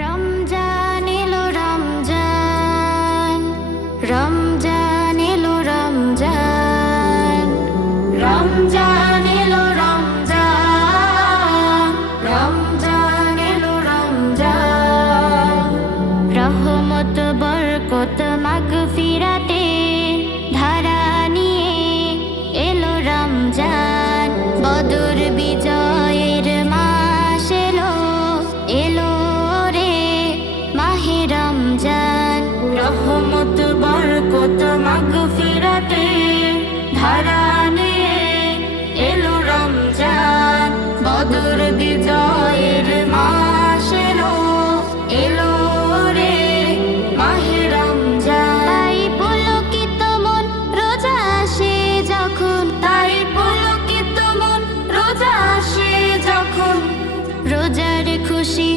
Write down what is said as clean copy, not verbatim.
রমজান এলো রমজান, রমজান এলো রমজান, রমজান এলো রমজান, রমজান এলো রমজান। রহমত বরকত মাগফিরাতে ধারা নিয়ে এলো রমজান। বদর বিজয়ের মাস এলো, এলো রে মাহে রমজান। রহমত বরকত মাগফিরাতে ধারা নিয়ে এলো রমজান। বদর বিজয়ের মাস এলো, এলো রে মাহে রমজান। তাই পুলকিত মন রোজা আসে যখন, তাই পুলকিত মন রোজা আসে যখন, রোজার খুশি